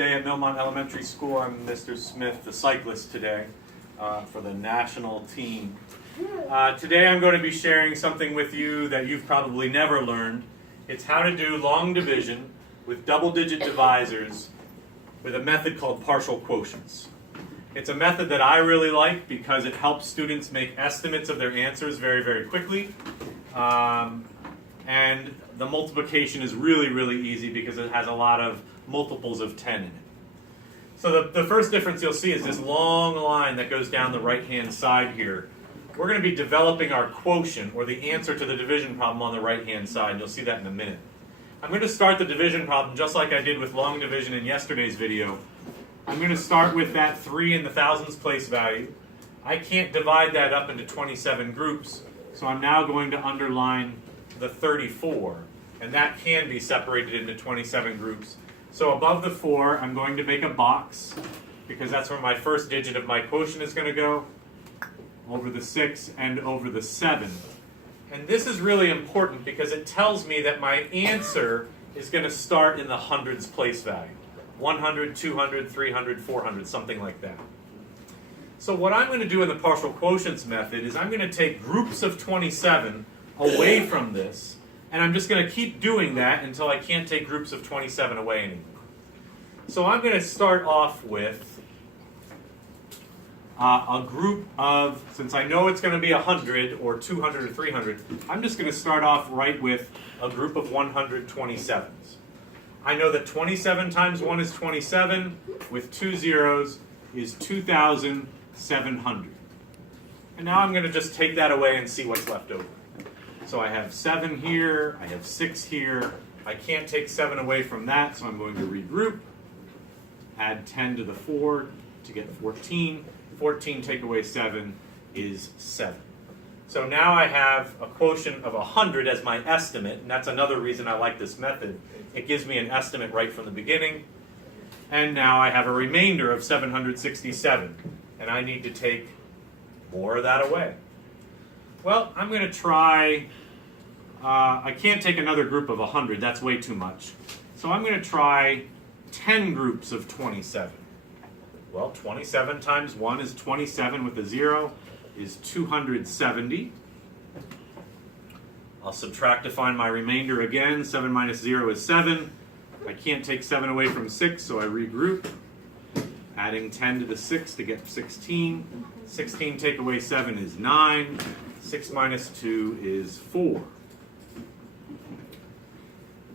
Day at Millmont Elementary School. I'm Mr. Smith, the cyclist today for the national team. Today I'm going to be sharing something with you that you've probably never learned. It's how to do long division with double-digit divisors with a method called partial quotients. It's a method that I really like because it helps students make estimates of their answers very, very quickly. And the multiplication is really, really easy because it has a lot of multiples of 10 in it. So the first difference you'll see is this long line that goes down the right-hand side here. We're going to be developing our quotient, or the answer to the division problem, on the right-hand side, and you'll see that in a minute. I'm going to start the division problem just like I did with long division in yesterday's video. I'm going to start with that 3 in the thousands place value. I can't divide that up into 27 groups, so I'm now going to underline the 34, and that can be separated into 27 groups. So above the 4, I'm going to make a box, because that's where my first digit of my quotient is going to go, over the 6 and over the 7. And this is really important because it tells me that my answer is going to start in the hundreds place value. 100, 200, 300, 400, something like that. So what I'm going to do in the partial quotients method is I'm going to take groups of 27 away from this, and I'm just going to keep doing that until I can't take groups of 27 away anymore. So I'm going to start off with a group of, since I know it's going to be 100 or 200 or 300, I'm just going to start off right with a group of 127s. I know that 27 times 1 is 27, with 2 zeros is 2,700. And now I'm going to just take that away and see what's left over. So I have 7 here, I have 6 here. I can't take 7 away from that, so I'm going to regroup. Add 10 to the 4 to get 14. 14 take away 7 is 7. So now I have a quotient of 100 as my estimate, and that's another reason I like this method. It gives me an estimate right from the beginning. And now I have a remainder of 767, and I need to take more of that away. Well, I'm going to try, I can't take another group of 100, that's way too much. So I'm going to try 10 groups of 27. Well, 27 times 1 is 27 with a 0 is 270. I'll subtract to find my remainder again. 7 minus 0 is 7. I can't take 7 away from 6, so I regroup. Adding 10 to the 6 to get 16. 16 take away 7 is 9. 6 minus 2 is 4.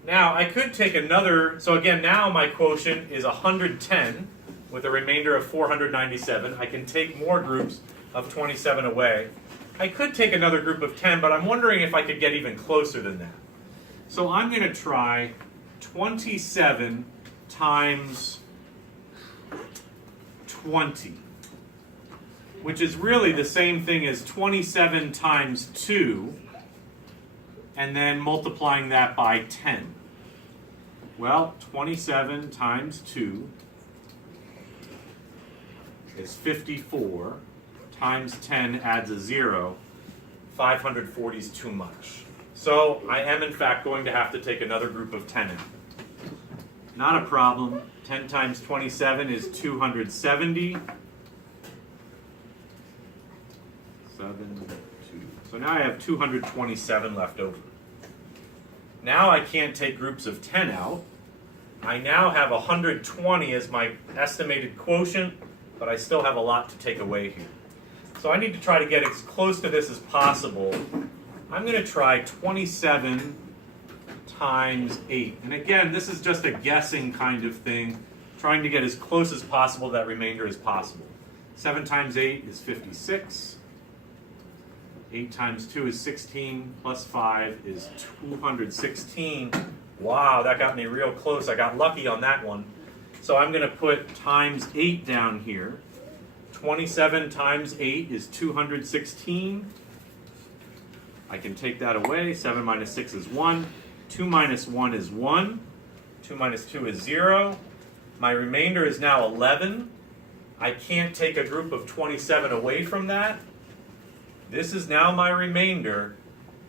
Now, I could take another, so again, now my quotient is 110 with a remainder of 497. I can take more groups of 27 away. I could take another group of 10, but I'm wondering if I could get even closer than that. So I'm going to try 27 times 20, which is really the same thing as 27 times 2, and then multiplying that by 10. Well, 27 times 2 is 54, times 10 adds a 0. 540 is too much. So I am in fact going to have to take another group of 10 in. Not a problem. 10 times 27 is 270. 7, 2. So now I have 227 left over. Now I can't take groups of 10 out. I now have 120 as my estimated quotient, but I still have a lot to take away here. So I need to try to get as close to this as possible. I'm going to try 27 times 8. And again, this is just a guessing kind of thing, trying to get as close as possible to that remainder as possible. 7 times 8 is 56. 8 times 2 is 16, plus 5 is 216. Wow, that got me real close. I got lucky on that one. So I'm going to put times 8 down here. 27 times 8 is 216. I can take that away. 7 minus 6 is 1. 2 minus 1 is 1. 2 minus 2 is 0. My remainder is now 11. I can't take a group of 27 away from that. This is now my remainder,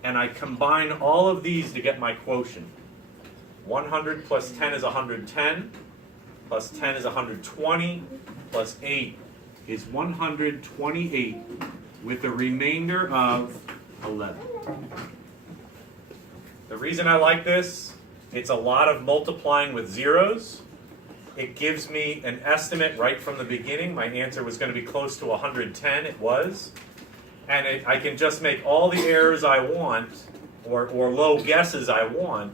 and I combine all of these to get my quotient. 100 plus 10 is 110. plus 10 is 120, plus 8 is 128, with a remainder of 11. The reason I like this, it's a lot of multiplying with zeros. It gives me an estimate right from the beginning. My answer was going to be close to 110, it was. And I can just make all the errors I want, or low guesses I want,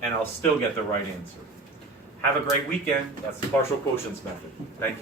and I'll still get the right answer. Have a great weekend. That's the partial quotients method. Thank you.